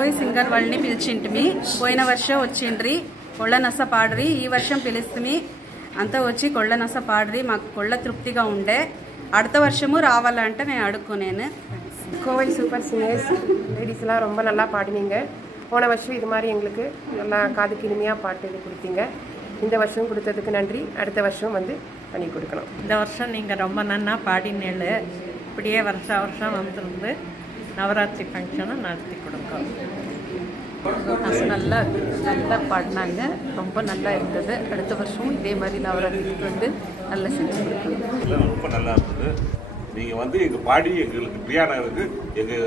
అనుభవి singer వాళ్ళని పిలిచింటిమి. పోయిన వర్షం వచ్చిండ్రి కొళ్ళనస పాడ్రి, ఈ వర్షం పిలుస్తుమి అంతా వచ్చి కొళ్ళనస పాడ్రి. మాకు కొళ్ళ తృప్తిగా ఉండే. அடுத்த வருஷமும் ராவாலான்ட்டு நான் அடுக்குனேன்னு. கோவில் சூப்பர் சிங்கர்ஸ் லேடிஸ்லாம் ரொம்ப நல்லா பாடினீங்க. போன வருஷம் இது மாதிரி எங்களுக்கு நல்லா காதுக்கு இனிமையாக பாட்டு இது கொடுத்தீங்க. இந்த வருஷம் கொடுத்ததுக்கு நன்றி. அடுத்த வருஷம் வந்து பண்ணி கொடுக்கணும். இந்த வருஷம் நீங்கள் ரொம்ப நன்னா பாடினேள். இப்படியே வருஷம் வந்துருந்து நவராத்திரி ஃபங்க்ஷனை நடத்தி கொடுங்க. நல்லா பாடினாங்க. ரொம்ப நல்லா இருந்தது. அடுத்த வருஷம் இதே மாதிரி நவராத்திரிக்கு வந்து நல்லா செஞ்சு கொடுக்கணும். ரொம்ப நல்லா இருந்தது. நீங்கள் வந்து எங்கள் பாடி எங்களுக்கு பிரியாணருக்கு எங்கள்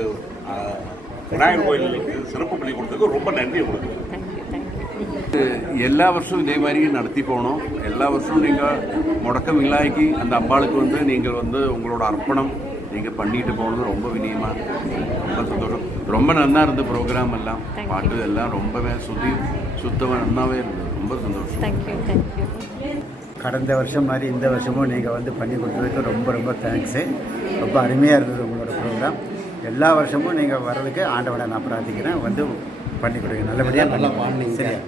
விநாயகர் கோயிலுக்கு சிறப்பு பண்ணி கொடுத்ததுக்கு ரொம்ப நன்றி உங்களுக்கு. எல்லா வருஷம் இதே மாதிரி நடத்தி போகணும். எல்லா வருஷம் நீங்கள் முடக்கம் இல்லாக்கி அந்த அம்பாளுக்கு வந்து நீங்கள் வந்து உங்களோட அர்ப்பணம் நீங்கள் பண்ணிட்டு போனது ரொம்ப வினியமாக, ரொம்ப சந்தோஷம். ரொம்ப நல்லா இருந்த ப்ரோக்ராம் எல்லாம், பாட்டு எல்லாம் ரொம்பவே சுத்தமாக நல்லாவே இருந்தது. ரொம்ப சந்தோஷம். தேங்க்யூ. கடந்த வருஷம் மாதிரி இந்த வருஷமும் நீங்கள் வந்து பண்ணி கொடுத்ததுக்கு ரொம்ப ரொம்ப தேங்க்ஸு. ரொம்ப அருமையாக இருந்தது உங்களோட ப்ரோக்ராம். எல்லா வருஷமும் நீங்கள் வர்றதுக்கு ஆண்டவனை நான் பிரார்த்திக்கிறேன். வந்து பண்ணி கொடுங்க. நல்லபடியாக நல்லா பாடினீங்க. சரியா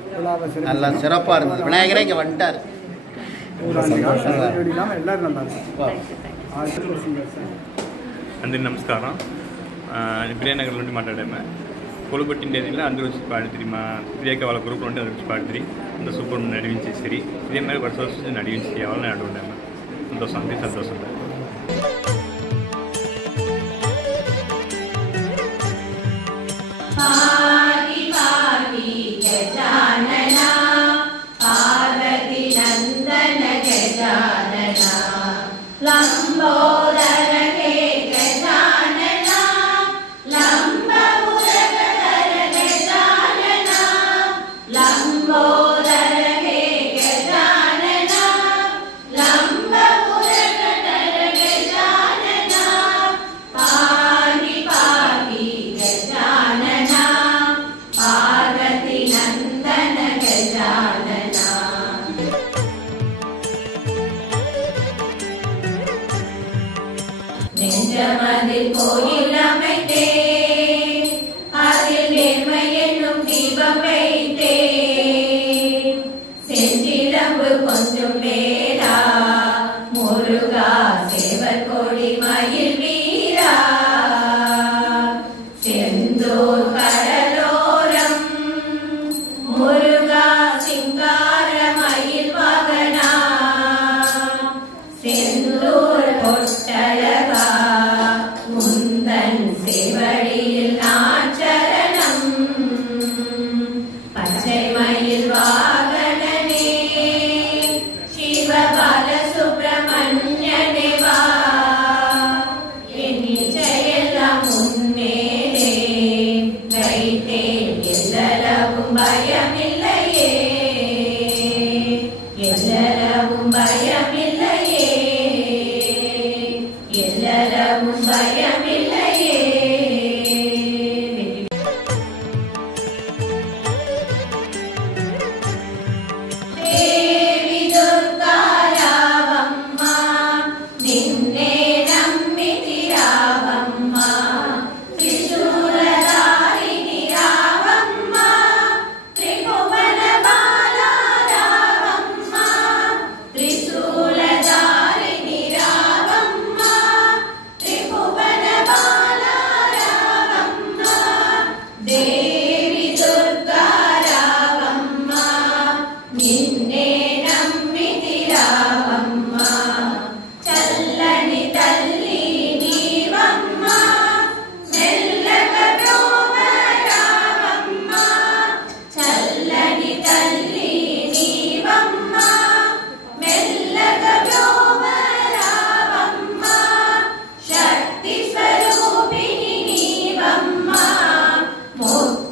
நல்லா சிறப்பாக இருந்தது. விநாயகரே இங்கே வந்துட்டார். எல்லோரும் நல்லா అందరి నమస్కారం. విజయనగర్ నుండి మాట్లాడాము. కొలుబట్టిండేదిలో అందరూ వచ్చి పాడుతుంది. మా వివేక వాళ్ళ గ్రూప్లో ఉంటే అందరూ వచ్చి పాడుతుంది. అంత సూపర్ నడివించేసి ఇదే மாதிரி வருஷம் நடிவிச்சு எவ்வளோ ஆடுவாங்க. சந்தோஷம். நெஞ்சமதில் கோயில் அமைத்தே, அதில் நேர்மை என்னும் தீபம் வைத்தே, செஞ்சிலம்பு கொஞ்சம் வேடா முருகா சேவர் கொடி மயில் வீரா, செந்தூர் கடலோரம் முருகா சிங்கார மயில் வாகனா, செந்தூர் கொட்டழகா முந்தன் சேவடியில் நான் சரணம், பச்சை மயில் வாகனனே சிவபால சுப்பிரமணியனே வா, என் இச்சையெல்லாம் முன்னேறே வைத்தேன், எல்லளவும் பயமில்லையே, எல்லளவும் பயமில்லையே, எல்லளவும் பயமில்லையே. தேவி துர்கா ராவம்மா நின்னே நம்பிதி ராவம்மா, திரிசூலதாரிணி ராவம்மா, திரிபுவன பாலா ராவம்மா, திரிசூலதாரிணி ராவம்மா, திரிபுவன பாலா ராவம்மா, தேவி துர்கா ராவம்மா నిన్నే నమ్మితి రావమ్మా, చల్లని తల్లి నీవమ్మా, మెల్లగా బ్రోవ రావమ్మా, చల్లని తల్లి నీవమ్మా, మెల్లగా బ్రోవ రావమ్మా, శక్తి స్వరూపిణి నీవమ్మా, ముక్తి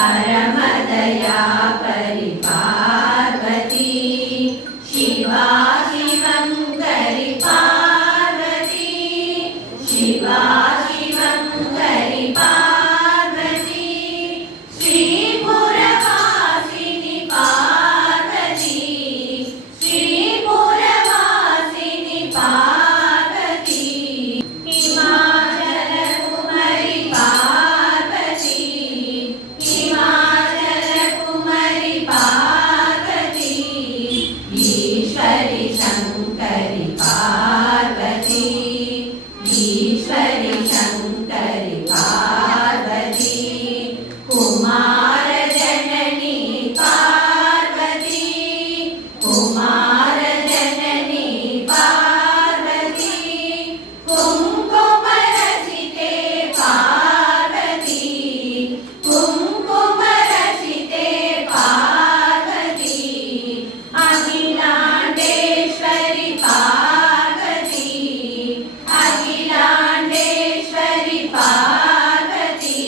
परमदया परिपार्वती शिवा शिवङ्करि पार्वती शिवा शिवङ्करि पार्वती श्रीपुरवासिनि पार्वती श्रीपुरवासिनि पार्वती हिमाचलकुमारी पार्वती हिमाचलकुमारी पार्वती ईश्वरी शङ्करि पार्वती ईश्वरी शङ्करि पार्वती कुमारजननी पार्वती कुमारजननी पार्वती कुङ्कुमरचिते पार्वती कुङ्कुमरचिते पार्वती अखिलाण्डेश्वरि पार्वती अखिलाण्डेश्वरि पार्वती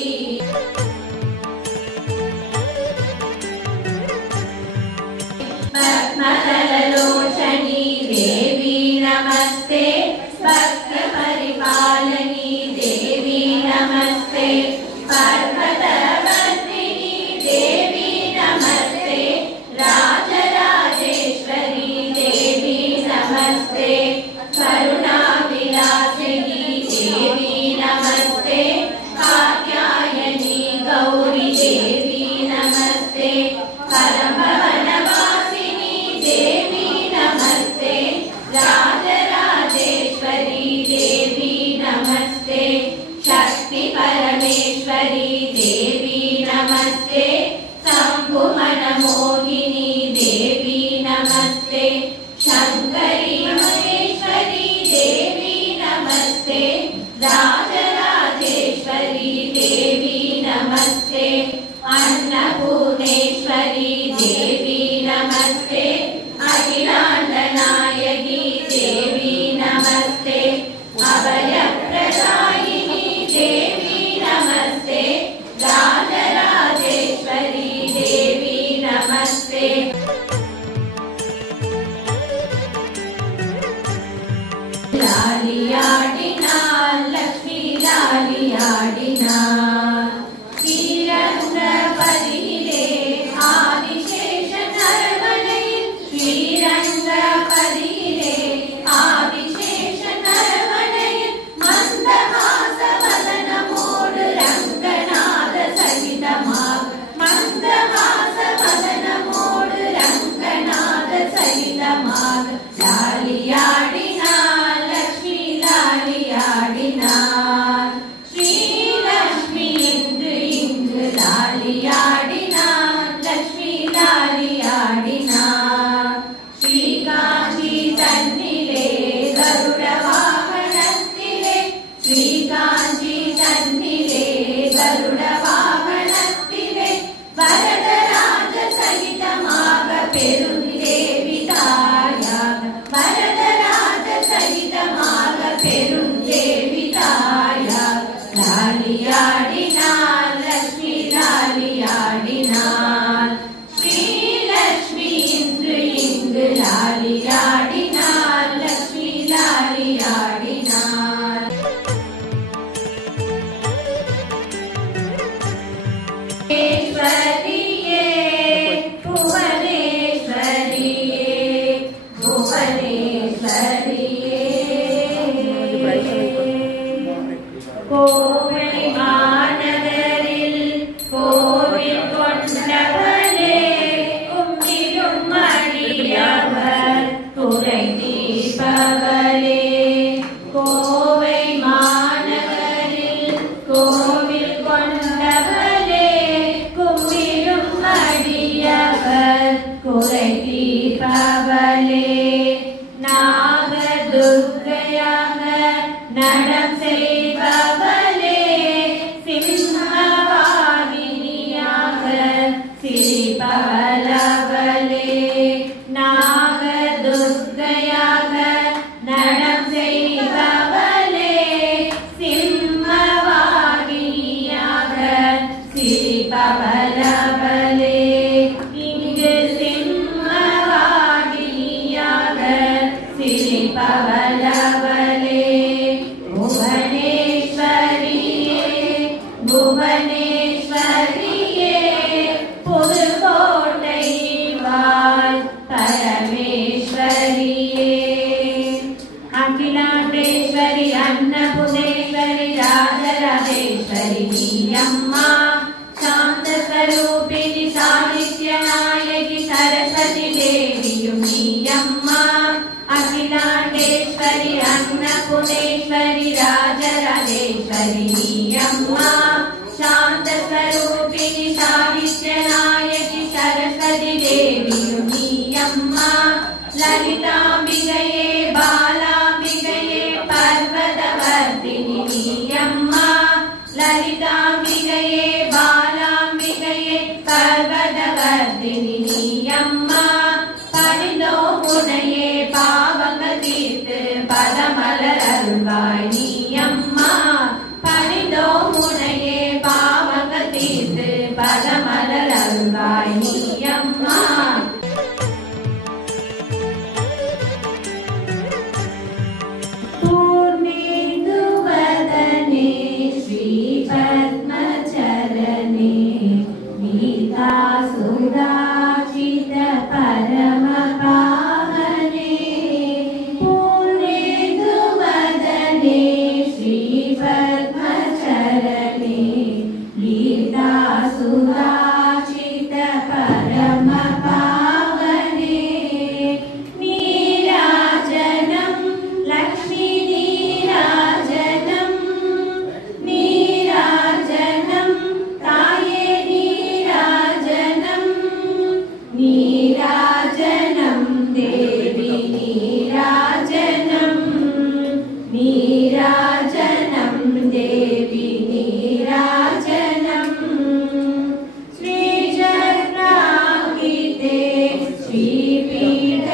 पद्मदललोचनी देवी नमस्ते भक्तपरिपालनी देवी नमस्ते पर्वतवर्धिनी देवी नमस्ते राजराजेश्वरी देवी नमस्ते करुणाविलासिनी देवी नमस्ते कात्यायनी गौरी देवी नमस्ते परमवनवासिनी देवी नमस्ते राजराजेश्वरी देवी नमस्ते शक्ति परमेश्वरी देवी नमस्ते शम्भुमनमोहिनी देवी नमस्ते शङ्करी महेश्वरी देवी नमस्ते राजराजेश्वरी देवी नमस्ते अन्नपूर्णेश्वरी देवी नमस्ते अखिलाण्डनायकी देवी नमस्ते अभयप्रदायिनी देवी नमस्ते राजराजेश्वरी देवी नमस्ते लालियाडिना लक्ष्मी लालियाडिना श्रीरङ्गपदिले आदिशेष नरवनयिन् श्रीरङ्गपदिले आदिशेष नरवनयिन् मन्दहासवदनमोडु रङ्गनाथ सहितमाग मन्दहासवदनमोडु रङ्गनाथ सहितमाग लालियाडिना लक्ष्मी लालियाडिना श्रीलक्ष्मी इन्द्र लालियाडिना लक्ष्मी लालियाडिना श्रीकाञ्ची तन्निले गरुडवाहनत्तिले श्रीकाञ्ची तन्निले गरुडवाहनत्तिले वरदराज सहितमाग पेरुदेवी तायाग वरदराज सहितमाग पेरुदेवी तायाग लालियाडिना लक्ष्मी लालियाडिना श्रीलक्ष्मी इन्द्र लालियाडिना लक्ष्मी लालियाडिना भुवनेश्वरिये भुवनेश्वरिये भुवनेश्वरिये கோவை மாநகரில் கோவில் கொண்டவளே கும்பிடும் அடியவர் குறை தீர்ப்பவளே கோவை மாநகரில் கோவில் கொண்டவளே கும்பிடும் அடியவர் குறை தீர்ப்பவளே நாகதுர்க்கையாக நடம் செய்பவளே சிம்மவாகினியாக சிரிப்பவளவளே நாகதுர்க்கையாக நடம் செய்பவளே சிம்மவாகினியாக சிரிப்பவளவளே பவலபலே இங்கு சிம்மவாகினியாக சிரி பவலபலே புவனேஸ்வரியே புவனேஸ்வரியே புதுக்கோட்டை வாழ் பரமேஸ்வரியே அகிலாண்டேஸ்வரி அன்னபுதேஸ்வரி ராஜராஜேஸ்வரி நீயம்மா சாந்த ஸ்வரூபிணி சாகித்ய நாயகி சரஸ்வதி தேவியும் நீயம்மா அகிலாண்டேஸ்வரி அன்னபுதேஸ்வரி ராஜராஜேஸ்வரி நீயம்மா சாந்த ஸ்வரூபிணி சாகித்ய நாயகி சரஸ்வதி தேவியும் நீயம்மா லலிதாம்பிகையே பாலாம்பிகையே பர்வதவர்த்தினி நீயம்மா லலிதாம்பிகையே பாலாம்பிகையே பர்வதவர்த்தினி நீயம்மா பணிந்தோ புனையே பாவங்கள் தீர்த்து பதமலர் அருள்வாய் நீயம்மா பணிந்தோ முனையே பாவங்கள் தீர்த்து பதமலர் அருள்வாய் நீயம்மா पूर्णेन्दुवदने श्रीपद्मचरणे नीतासुराचित परमपावने पूर्णेन्दुवदने श्रीपद्मचरणे नीतासुराचित परमपावने नीराजनं लक्ष्मी नीराजनं नीराजनं ताये नीराजनं नीराजनं देवी नीराजनं नीराजनं देवी नीराजनं श्रीचक्राङ्किते श्रीपीठनिलये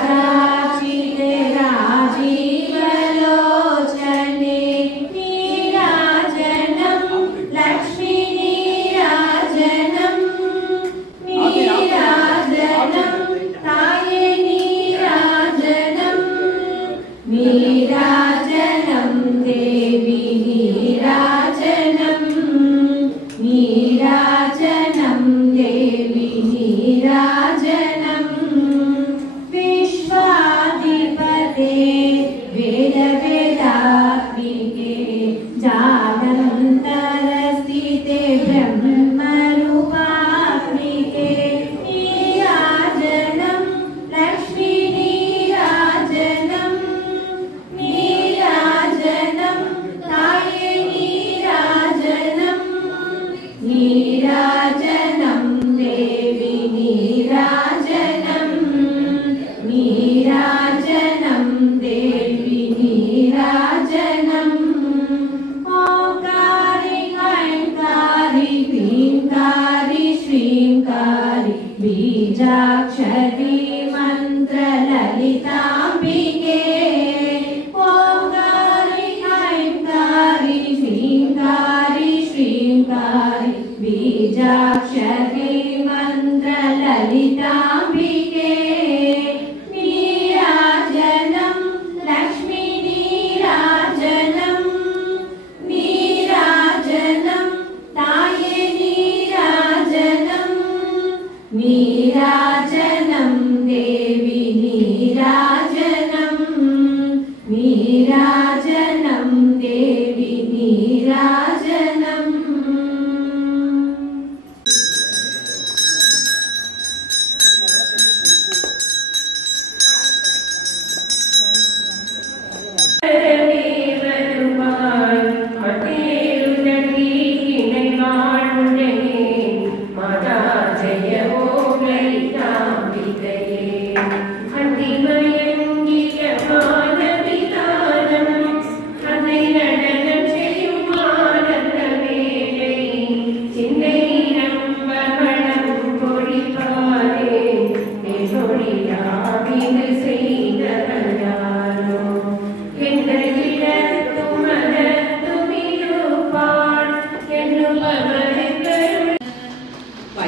राजराजाचिते राजीवलोचने नीराजनं लक्ष्मी नीराजनं नीराजनं ताये नीराजनं नीराजनं देवी नीराजनं नीराजनं देवी नीराजनं विश्वाधिपते वेदवेदात्मिके जागन्तरस्थिते ब्रह्मरूपात्मिके नीराजनं लक्ष्मी नीराजनं नीराजनं ताये नीराजनं नीराजनं देवी नीराजनं नीराजनं देवी नीराजनं ओंकारी ऐंकारी क्लींकारी श्रींकारी बीजाक्षरी मन्त्रललिताम्बिके ओंकारी ऐंकारी क्लींकारी श्रींकारी बीजाक्षरी मन्त्रललिताम्बिके नीराजनं लक्ष्मी नीराजनं नीराजनं ताये नीराजनं नीराजनं देवी नीराजनं नीराजनं देवी नीराजनं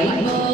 వైభోగ